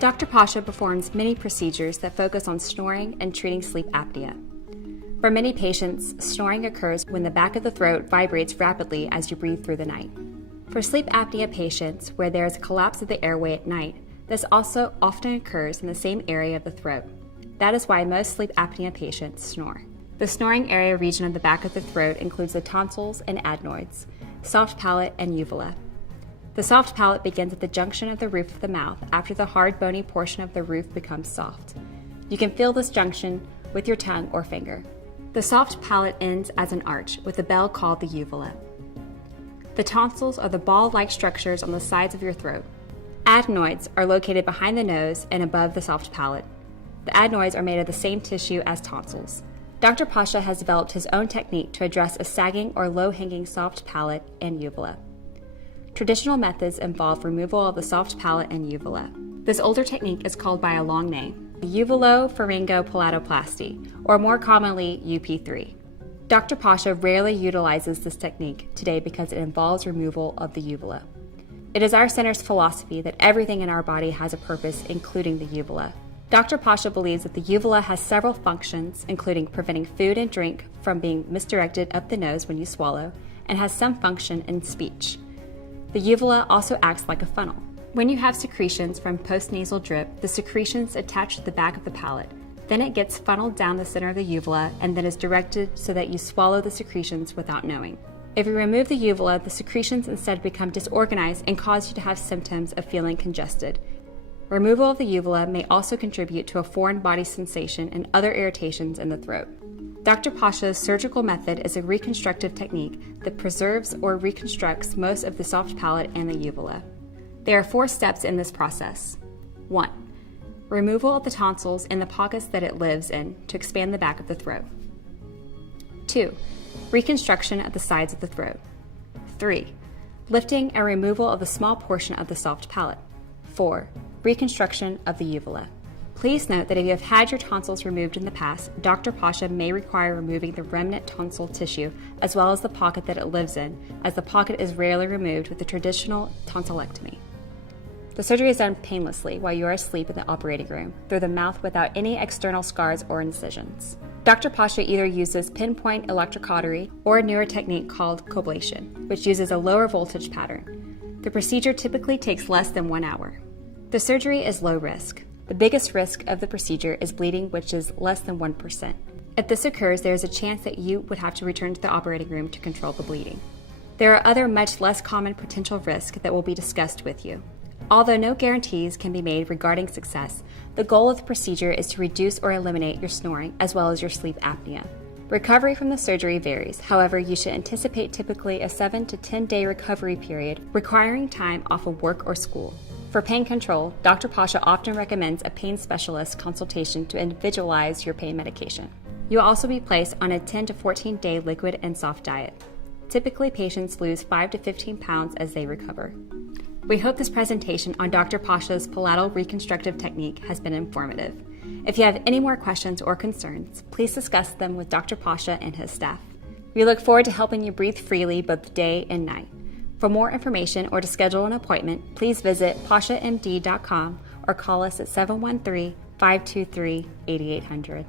Dr. Pasha performs many procedures that focus on snoring and treating sleep apnea. For many patients, snoring occurs when the back of the throat vibrates rapidly as you breathe through the night. For sleep apnea patients where there is a collapse of the airway at night, this also often occurs in the same area of the throat. That is why most sleep apnea patients snore. The snoring area region of the back of the throat includes the tonsils and adenoids, soft palate, and uvula. The soft palate begins at the junction of the roof of the mouth after the hard bony portion of the roof becomes soft. You can feel this junction with your tongue or finger. The soft palate ends as an arch with a bell called the uvula. The tonsils are the ball-like structures on the sides of your throat. Adenoids are located behind the nose and above the soft palate. The adenoids are made of the same tissue as tonsils. Dr. Pasha has developed his own technique to address a sagging or low-hanging soft palate and uvula. Traditional methods involve removal of the soft palate and uvula. This older technique is called by a long name, Uvulopalatopharyngoplasty, or more commonly UP3. Dr. Pasha rarely utilizes this technique today because it involves removal of the uvula. It is our center's philosophy that everything in our body has a purpose, including the uvula. Dr. Pasha believes that the uvula has several functions, including preventing food and drink from being misdirected up the nose when you swallow, and has some function in speech. The uvula also acts like a funnel. When you have secretions from postnasal drip, the secretions attach to the back of the palate. Then it gets funneled down the center of the uvula and then is directed so that you swallow the secretions without knowing. If you remove the uvula, the secretions instead become disorganized and cause you to have symptoms of feeling congested. Removal of the uvula may also contribute to a foreign body sensation and other irritations in the throat. Dr. Pasha's surgical method is a reconstructive technique that preserves or reconstructs most of the soft palate and the uvula. There are 4 steps in this process. 1. Removal of the tonsils in the pockets that it lives in to expand the back of the throat. 2. Reconstruction of the sides of the throat. 3. Lifting and removal of the small portion of the soft palate. 4. Reconstruction of the uvula. Please note that if you have had your tonsils removed in the past, Dr. Pasha may require removing the remnant tonsil tissue as well as the pocket that it lives in, as the pocket is rarely removed with the traditional tonsillectomy. The surgery is done painlessly while you are asleep in the operating room, through the mouth without any external scars or incisions. Dr. Pasha either uses pinpoint electrocautery or a newer technique called coblation, which uses a lower voltage pattern. The procedure typically takes less than 1 hour. The surgery is low risk. The biggest risk of the procedure is bleeding, which is less than 1%. If this occurs, there is a chance that you would have to return to the operating room to control the bleeding. There are other much less common potential risks that will be discussed with you. Although no guarantees can be made regarding success, the goal of the procedure is to reduce or eliminate your snoring as well as your sleep apnea. Recovery from the surgery varies. However, you should anticipate typically a 7 to 10 day recovery period requiring time off of work or school. For pain control, Dr. Pasha often recommends a pain specialist consultation to individualize your pain medication. You will also be placed on a 10 to 14 day liquid and soft diet. Typically, patients lose 5 to 15 pounds as they recover. We hope this presentation on Dr. Pasha's palatal reconstructive technique has been informative. If you have any more questions or concerns, please discuss them with Dr. Pasha and his staff. We look forward to helping you breathe freely both day and night. For more information or to schedule an appointment, please visit pashamd.com or call us at 713-523-8800.